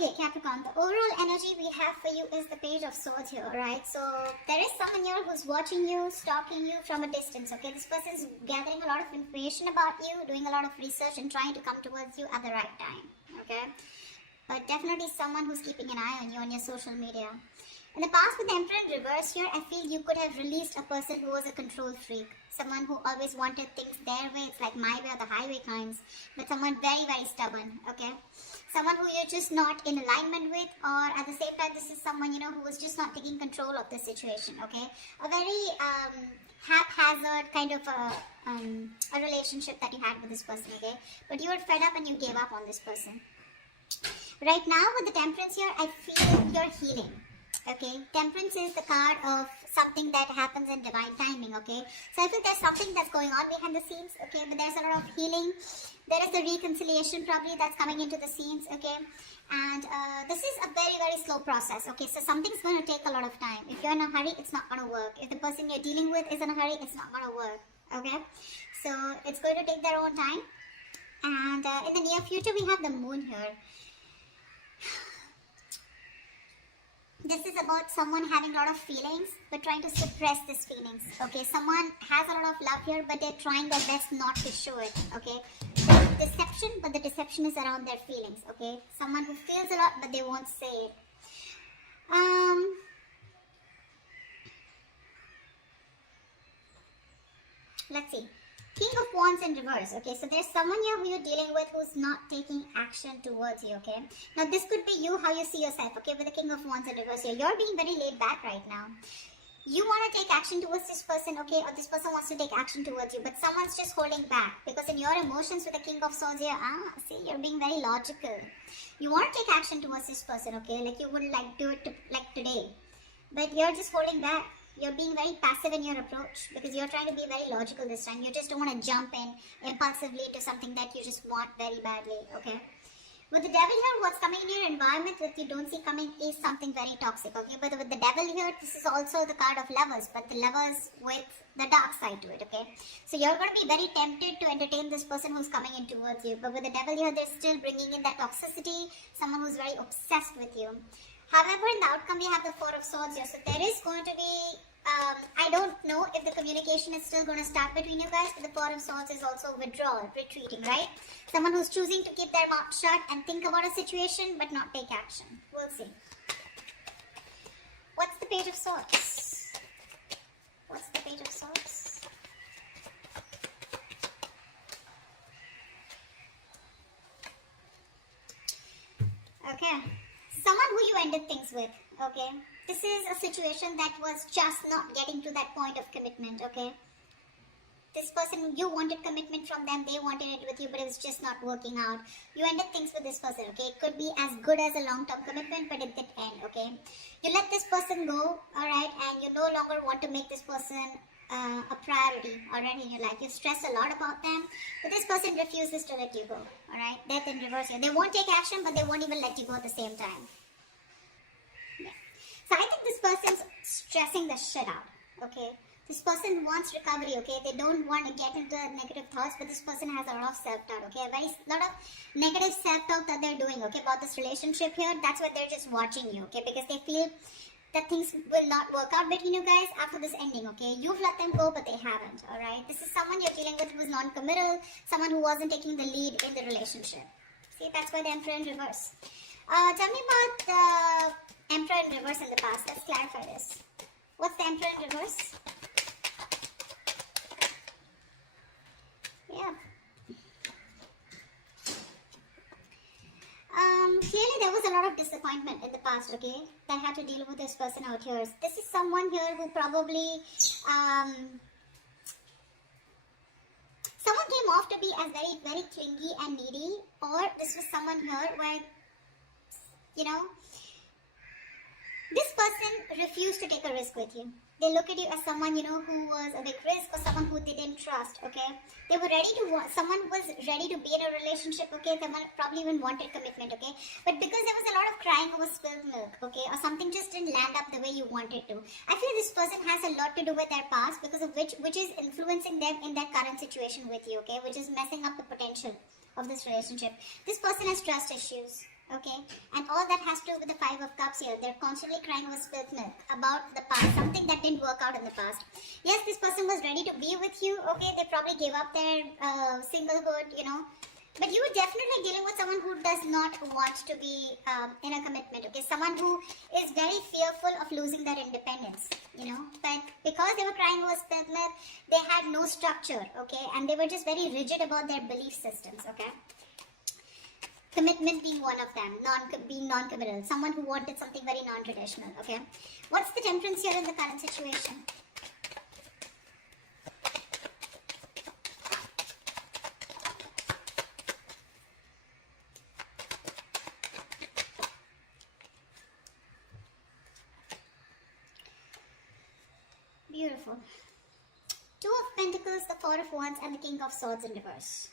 Okay, Capricorn, the overall energy we have for you is the Page of Swords here, right? So there is someone here who's watching you, stalking you from a distance, okay? This person is gathering a lot of information about you, doing a lot of research and trying to come towards you at the right time, okay? But definitely someone who's keeping an eye on you on your social media. In the past with the Emperor in reverse here, I feel you could have released a person who was a control freak. Someone who always wanted things their way, it's like my way or the highway kinds. But someone very, very stubborn, okay? Someone who you're just not in alignment with, or at the same time, this is someone, you know, who was just not taking control of the situation, okay? A very haphazard kind of a relationship that you had with this person, okay? But you were fed up and you gave up on this person. Right now, with the Temperance here, I feel you're healing. Okay, Temperance is the card of something that happens in divine timing, okay? So I feel there's something that's going on behind the scenes, okay? But there's a lot of healing. There is the reconciliation probably that's coming into the scenes, okay? And this is a very, very slow process, okay? So something's going to take a lot of time. If you're in a hurry, it's not going to work. If the person you're dealing with is in a hurry, it's not going to work, okay? So it's going to take their own time. And in the near future, we have the Moon here. This is about someone having a lot of feelings but trying to suppress these feelings, okay? Someone has a lot of love here but they're trying their best not to show it, okay? Deception, but the deception is around their feelings, okay? Someone who feels a lot but they won't say it. Let's see. King of Wands in reverse, okay? So there's someone here who you're dealing with who's not taking action towards you, okay? Now this could be you, how you see yourself, okay? With the King of Wands in reverse here. You're being very laid back right now. You want to take action towards this person, okay? Or this person wants to take action towards you. But someone's just holding back. Because in your emotions with the King of Swords here, see, you're being very logical. You want to take action towards this person, okay? Like you would like do it like today. But you're just holding back. You're being very passive in your approach because you're trying to be very logical this time. You just don't want to jump in impulsively to something that you just want very badly, okay? With the Devil here, what's coming in your environment that you don't see coming is something very toxic, okay? But with the Devil here, this is also the card of lovers, but the lovers with the dark side to it, okay? So you're going to be very tempted to entertain this person who's coming in towards you. But with the Devil here, they're still bringing in that toxicity, someone who's very obsessed with you. However, in the outcome, we have the Four of Swords here. So there is going to be, I don't know if the communication is still going to start between you guys, but the Four of Swords is also withdrawal, retreating, right? Someone who's choosing to keep their mouth shut and think about a situation, but not take action. We'll see. What's the Page of Swords? What's the Page of Swords? Okay. Someone who you ended things with, okay? This is a situation that was just not getting to that point of commitment, okay? This person, you wanted commitment from them, they wanted it with you, but it was just not working out. You ended things with this person, okay? It could be as good as a long-term commitment, but it did end, okay? You let this person go, alright? And you no longer want to make this person a priority already in your life. You've stressed a lot about them, but this person refuses to let you go, alright? Death in reverse here. They won't take action, but they won't even let you go at the same time. Yeah. So I think this person's stressing the shit out, okay? This person wants recovery, okay? They don't want to get into negative thoughts, but this person has a lot of self-doubt, okay? A lot of negative self-talk that they're doing, okay? About this relationship here, that's why they're just watching you, okay? Because they feel that things will not work out between you guys after this ending, okay? You've let them go, but they haven't, alright? This is someone you're dealing with who's non-committal, someone who wasn't taking the lead in the relationship. See, that's why the Emperor in reverse. Tell me about the Emperor in reverse in the past. Let's clarify this. What's the Emperor in reverse? Yeah. Clearly there was a lot of disappointment in the past, okay, that had to deal with this person out here. This is someone here who probably, someone came off to be as very, very clingy and needy, or this was someone here where, you know, this person refused to take a risk with you. They look at you as someone, you know, who was a big risk or someone who they didn't trust, okay? They were ready to, someone was ready to be in a relationship, okay? Someone probably even wanted commitment, okay? But because there was a lot of crying over spilled milk, okay? Or something just didn't land up the way you wanted to. I feel this person has a lot to do with their past because of which is influencing them in their current situation with you, okay? Which is messing up the potential of this relationship. This person has trust issues. Okay, and all that has to do with the Five of Cups here. They're constantly crying over spilt milk about the past, something that didn't work out in the past. Yes, this person was ready to be with you. Okay, they probably gave up their singlehood, you know. But you were definitely dealing with someone who does not want to be in a commitment. Okay, someone who is very fearful of losing their independence, you know. But because they were crying over spilt milk, they had no structure. Okay, and they were just very rigid about their belief systems. Okay. Commitment being one of them, being non-committal, someone who wanted something very non-traditional, okay? What's the temperance here in the current situation? Beautiful. Two of Pentacles, the Four of Wands, and the King of Swords in reverse.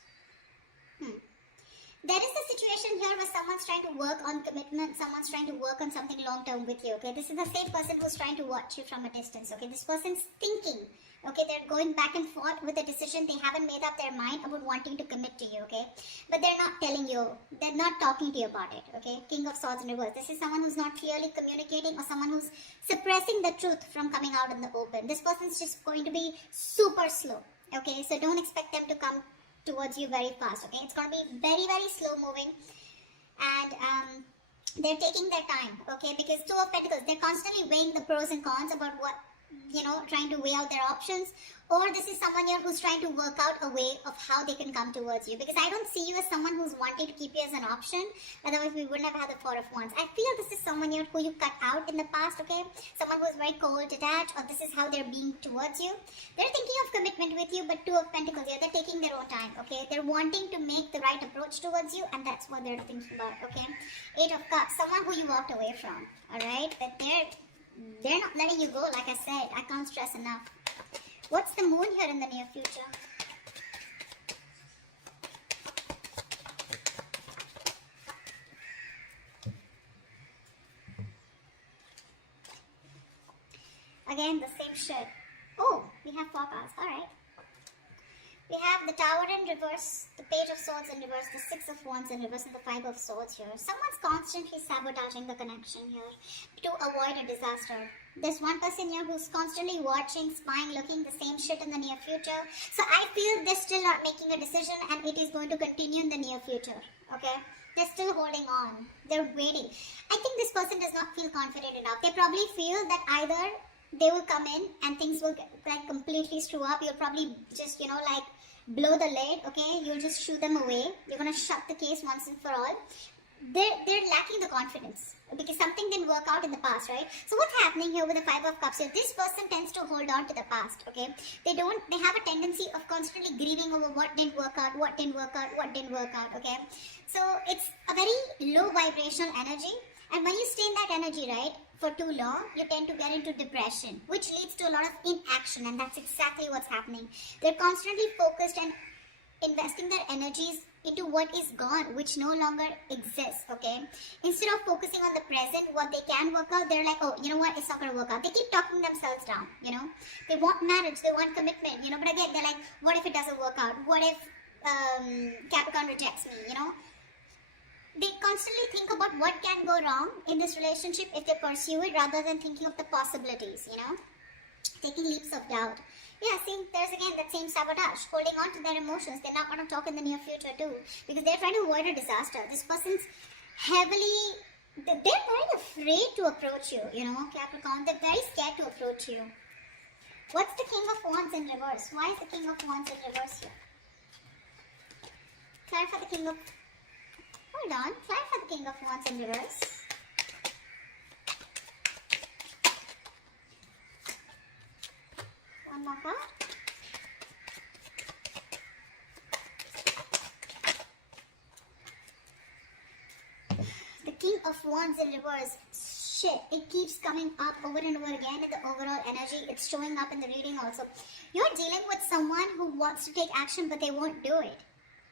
There is a situation here where someone's trying to work on commitment, someone's trying to work on something long-term with you, okay? This is the same person who's trying to watch you from a distance, okay? This person's thinking, okay? They're going back and forth with a decision. They haven't made up their mind about wanting to commit to you, okay? But they're not telling you, they're not talking to you about it, okay? King of Swords in reverse. This is someone who's not clearly communicating, or someone who's suppressing the truth from coming out in the open. This person's just going to be super slow, okay? So don't expect them to come towards you very fast, okay? It's going to be very, very slow moving, and they're taking their time, okay? Because Two of Pentacles, they're constantly weighing the pros and cons about what, you know, trying to weigh out their options. Or this is someone here who's trying to work out a way of how they can come towards you, because I don't see you as someone who's wanting to keep you as an option. Otherwise we wouldn't have had the Four of Wands. I feel this is someone here who you cut out in the past, okay? Someone who's very cold, detached, or this is how they're being towards you. They're thinking of commitment with you, but Two of Pentacles here, they're taking their own time, okay? They're wanting to make the right approach towards you, and that's what they're thinking about, okay? Eight of Cups, someone who you walked away from, alright? But they're not letting you go, like I said. I can't stress enough. What's the moon here in the near future? Again, the same shit. Oh, we have 4 cards. Alright. We have the Tower in reverse, the Page of Swords in reverse, the Six of Wands in reverse, and the Five of Swords here. Someone's constantly sabotaging the connection here to avoid a disaster. There's one person here who's constantly watching, spying, looking the same shit in the near future. So I feel they're still not making a decision, and it is going to continue in the near future. Okay? They're still holding on. They're waiting. I think this person does not feel confident enough. They probably feel that either they will come in and things will like completely screw up. You'll probably just, you know, like blow the lid, okay? You'll just shoo them away. You're gonna shut the case once and for all. They're lacking the confidence because something didn't work out in the past, right? So what's happening here with the Five of Cups here? This person tends to hold on to the past, okay? They have a tendency of constantly grieving over what didn't work out, okay? So it's a very low vibrational energy, and when you stay in that energy, right, for too long, you tend to get into depression, which leads to a lot of inaction, and that's exactly what's happening. They're constantly focused and investing their energies into what is gone, which no longer exists, okay? Instead of focusing on the present, what they can work out, they're like, oh, you know what, it's not going to work out. They keep talking themselves down, you know? They want marriage, they want commitment, you know? But again, they're like, what if it doesn't work out? What if Capricorn rejects me, you know? They constantly think about what can go wrong in this relationship if they pursue it, rather than thinking of the possibilities, you know? Taking leaps of doubt. Yeah, see, there's again that same sabotage, holding on to their emotions. They're not going to talk in the near future too, because they're trying to avoid a disaster. This person's they're very afraid to approach you, you know, Capricorn. They're very scared to approach you. What's the King of Wands in reverse? Why is the King of Wands in reverse here? Clarify the King of... Hold on. Clarify the King of Wands in reverse. One more card. The King of Wands in reverse. Shit, it keeps coming up over and over again in the overall energy. It's showing up in the reading also. You're dealing with someone who wants to take action, but they won't do it.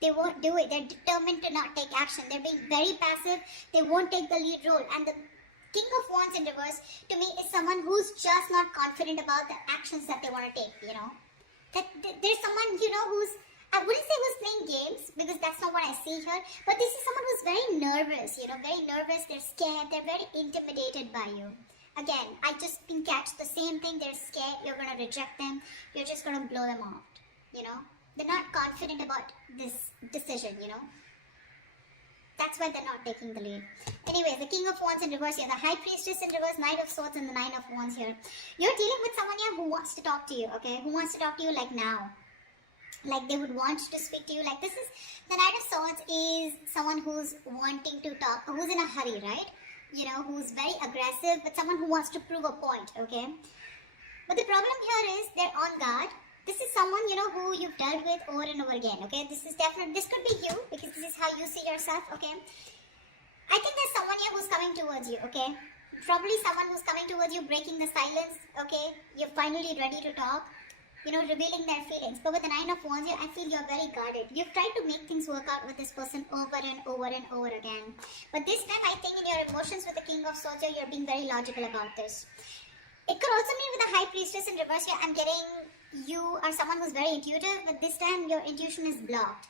They won't do it. They're determined to not take action. They're being very passive. They won't take the lead role. And the King of Wands in reverse, to me, is someone who's just not confident about the actions that they want to take, you know. There's someone, you know, who's I wouldn't say who's playing games because that's not what I see here. But this is someone who's very nervous, you know, very nervous. They're scared. They're very intimidated by you. Again, I just can catch the same thing. They're scared. You're going to reject them. You're just going to blow them off, you know. They're not confident about this decision, you know. That's why they're not taking the lead. Anyways, the King of Wands in reverse here, the High Priestess in reverse, Knight of Swords, and the Nine of Wands here. You're dealing with someone here who wants to talk to you, okay? Who wants to talk to you like now. Like they would want to speak to you. Like this is, the Knight of Swords is someone who's wanting to talk, who's in a hurry, right? You know, who's very aggressive, but someone who wants to prove a point, okay? But the problem here is they're on guard. This is someone, you know, who you've dealt with over and over again, okay? This is definitely, this could be you, because this is how you see yourself, okay? I think there's someone here who's coming towards you, okay? Probably someone who's coming towards you, breaking the silence, okay? You're finally ready to talk, you know, revealing their feelings. But with the Nine of Wands here, I feel you're very guarded. You've tried to make things work out with this person over and over and over again. But this time, I think in your emotions with the King of Swords here, you're being very logical about this. It could also mean with the High Priestess in reverse here, I'm getting you are someone who's very intuitive, but this time your intuition is blocked.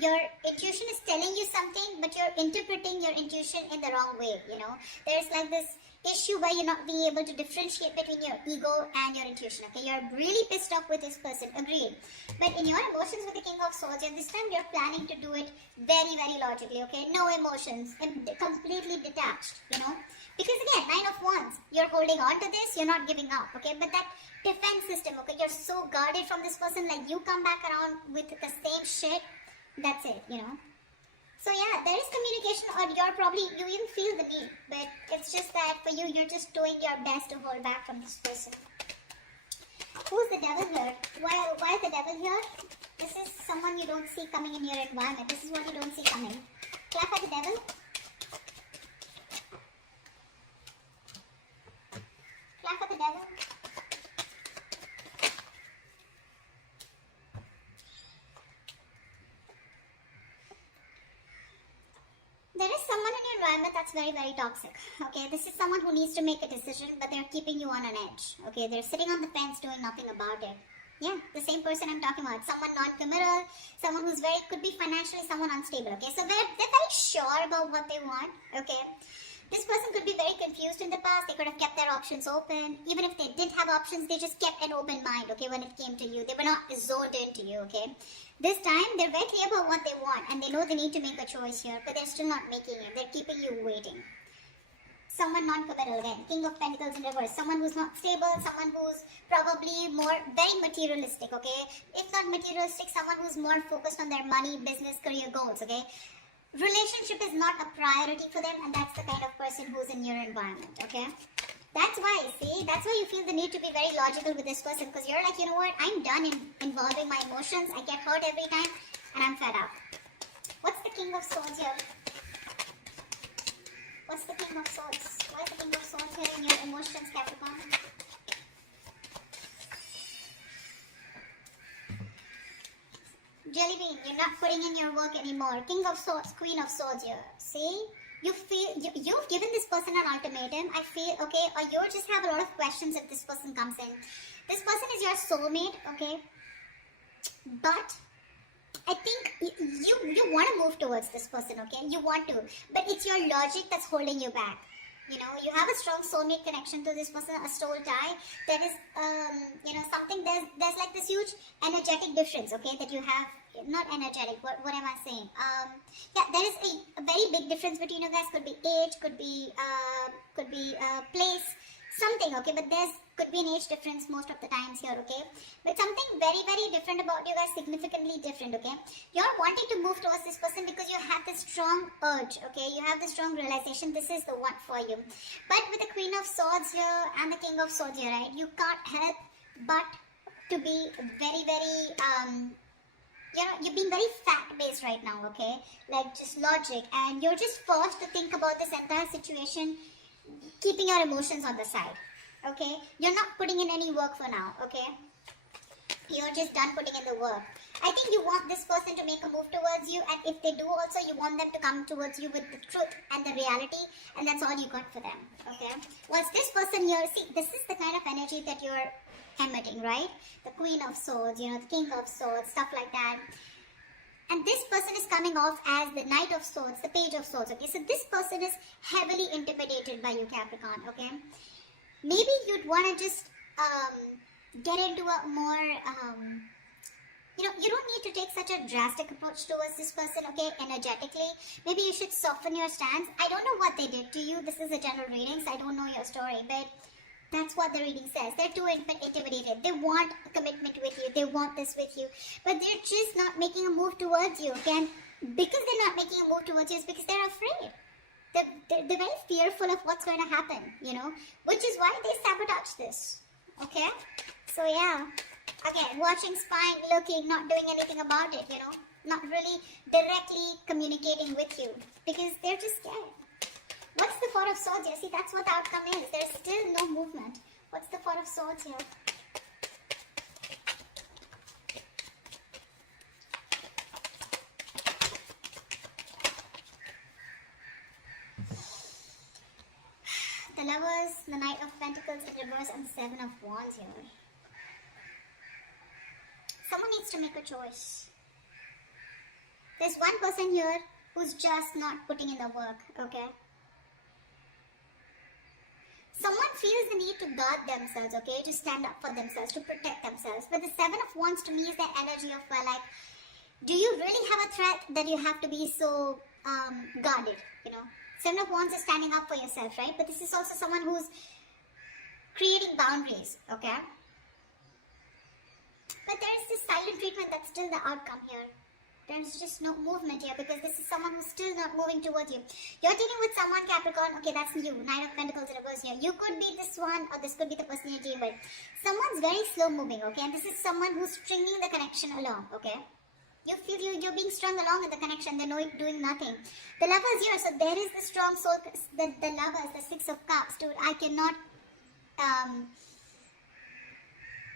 Your intuition is telling you something, but you're interpreting your intuition in the wrong way, you know. There's like this issue where you're not being able to differentiate between your ego and your intuition, okay. You're really pissed off with this person, agreed. But in your emotions with the King of Swords, and this time you're planning to do it very, very logically, okay. No emotions, and completely detached, you know. Because again, Nine of Wands, you're holding on to this, you're not giving up, okay. But that defense system, okay, you're so guarded from this person, like you come back around with the same shit, that's it, you know. So yeah, there is communication, or you're probably, you even feel the need, but it's just that for you, you're just doing your best to hold back from this person. Who's the Devil here? Why is the Devil here? This is someone you don't see coming in your environment. This is what you don't see coming. Clap at the Devil. Clap at the Devil. There is someone in your environment that's very, very toxic. Okay, this is someone who needs to make a decision, but they're keeping you on an edge. Okay, they're sitting on the fence doing nothing about it. Yeah, the same person I'm talking about. Someone non-committal, someone who's very, could be financially someone unstable. Okay, so they're very sure about what they want. Okay, this person could be very confused in the past. They could have kept their options open. Even if they didn't have options, they just kept an open mind, okay, when it came to you. They were not zoned into you, okay. This time, they're very clear about what they want, and they know they need to make a choice here, but they're still not making it. They're keeping you waiting. Someone non-committal again. King of Pentacles in reverse. Someone who's not stable, someone who's probably more, very materialistic, okay. If not materialistic, someone who's more focused on their money, business, career goals, okay. Relationship is not a priority for them, and that's the kind of person who's in your environment, okay. That's why, see, that's why you feel the need to be very logical with this person, because you're like, you know what, I'm done involving my emotions, I get hurt every time, and I'm fed up. What's the King of Swords here? What's the King of Swords? Why is the King of Swords here in your emotions, Capricorn? Jelly bean, you're not putting in your work anymore. King of Swords, Queen of Swords here. See? You feel, you've given this person an ultimatum. I feel, okay, or you just have a lot of questions if this person comes in. This person is your soulmate, okay? But I think you want to move towards this person, okay? You want to. But it's your logic that's holding you back. You know, you have a strong soulmate connection to this person, a soul tie. There is, you know, something, there's like this huge energetic difference, okay, that you have. Not energetic, what am I saying? Yeah, there is a very big difference between you guys. Could be age, could be place, something, okay, but there's could be an age difference most of the times here, okay, but something very, very different about you guys, significantly different, okay. You're wanting to move towards this person because you have this strong urge, okay, you have this strong realization this is the one for you. But with the Queen of Swords here and the King of Swords here, right, you can't help but to be very, very you know, you're being very fact-based right now, okay? Like, just logic. And you're just forced to think about this entire situation, keeping your emotions on the side, okay? You're not putting in any work for now, okay? You're just done putting in the work. I think you want this person to make a move towards you, and if they do also, you want them to come towards you with the truth and the reality, and that's all you got for them, okay? Once this person here, see, this is the kind of energy that you're emitting, right? The Queen of Swords, you know, the King of Swords, stuff like that. And this person is coming off as the Knight of Swords, the Page of Swords, okay? So this person is heavily intimidated by you, Capricorn, okay? Maybe you'd want to just get into a more, you know, you don't need to take such a drastic approach towards this person, okay, energetically. Maybe you should soften your stance. I don't know what they did to you. This is a general reading, so I don't know your story, but that's what the reading says. They're too intimidated. They want a commitment with you. They want this with you. But they're just not making a move towards you, okay? And because they're not making a move towards you is because they're afraid. They're very fearful of what's going to happen, you know, which is why they sabotage this, okay? So yeah, again, watching, spying, looking, not doing anything about it, you know, not really directly communicating with you because they're just scared. What's the Four of Swords here? See, that's what the outcome is. There's still no movement. What's the Four of Swords here? The Lovers, the Knight of Pentacles in reverse, and the Seven of Wands here. Someone needs to make a choice. There's one person here who's just not putting in the work, okay? Someone feels the need to guard themselves, okay? To stand up for themselves, to protect themselves. But the Seven of Wands to me is that energy of, like, do you really have a threat that you have to be so guarded, you know? Seven of Wands is standing up for yourself, right? But this is also someone who's creating boundaries, okay? But there's this silent treatment that's still the outcome here. There's just no movement here because this is someone who's still not moving towards you. You're dealing with someone, Capricorn, okay, that's you, Nine of Pentacles in reverse here. You could be this one or this could be the person you're dealing with. Someone's very slow moving, okay, and this is someone who's stringing the connection along, okay. You feel you're being strung along in the connection, they're doing nothing. The Lovers here, so there is the strong soul, the Lovers, the Six of Cups, dude, I cannot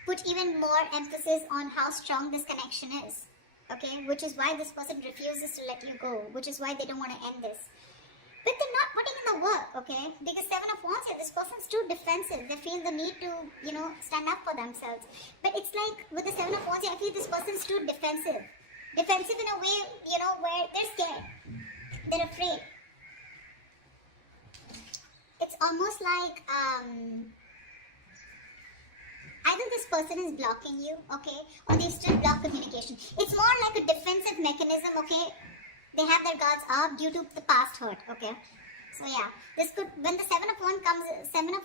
put even more emphasis on how strong this connection is. Okay, which is why this person refuses to let you go, which is why they don't want to end this. But they're not putting in the work, okay? Because Seven of Wands here, this person's too defensive. They feel the need to, you know, stand up for themselves. But it's like with the Seven of Wands here, I feel this person's too defensive. Defensive in a way, you know, where they're scared. They're afraid. It's almost like, either this person is blocking you, okay, or they still block communication. It's more like a defensive mechanism, okay? They have their guards up due to the past hurt, okay? So yeah, this could, when the Seven of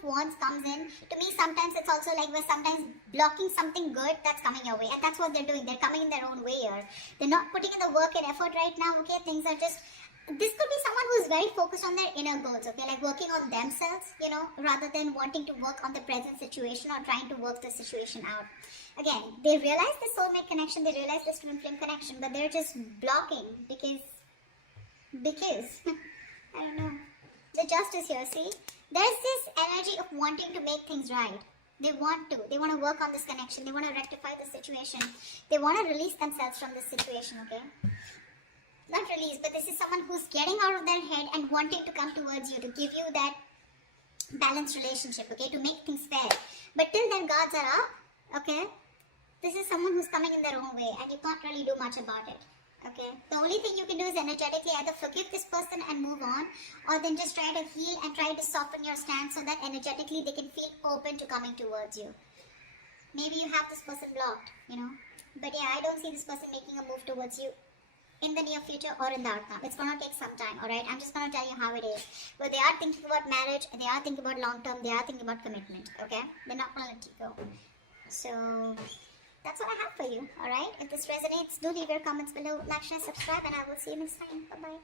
Wands comes in, to me sometimes it's also like we're sometimes blocking something good that's coming your way. And that's what they're doing. They're coming in their own way here. They're not putting in the work and effort right now, okay? Things are just, this could be someone who's very focused on their inner goals, okay, like working on themselves, you know, rather than wanting to work on the present situation or trying to work the situation out. Again, they realize the soulmate connection, they realize the twin flame connection, but they're just blocking because I don't know. The Justice here, see, there's this energy of wanting to make things right. They want to work on this connection, they want to rectify the situation, they want to release themselves from this situation, okay? Not release, but this is someone who's getting out of their head and wanting to come towards you to give you that balanced relationship, okay, to make things fair. But till their guards are up, okay, this is someone who's coming in their own way and you can't really do much about it, okay. The only thing you can do is energetically either forgive this person and move on, or then just try to heal and try to soften your stance so that energetically they can feel open to coming towards you. Maybe you have this person blocked, you know, but yeah, I don't see this person making a move towards you in the near future or in the outcome. It's gonna take some time, alright? I'm just gonna tell you how it is. But they are thinking about marriage, they are thinking about long term, they are thinking about commitment, okay? They're not gonna let you go. So, that's what I have for you, alright? If this resonates, do leave your comments below, like, share, subscribe, and I will see you next time. Bye-bye.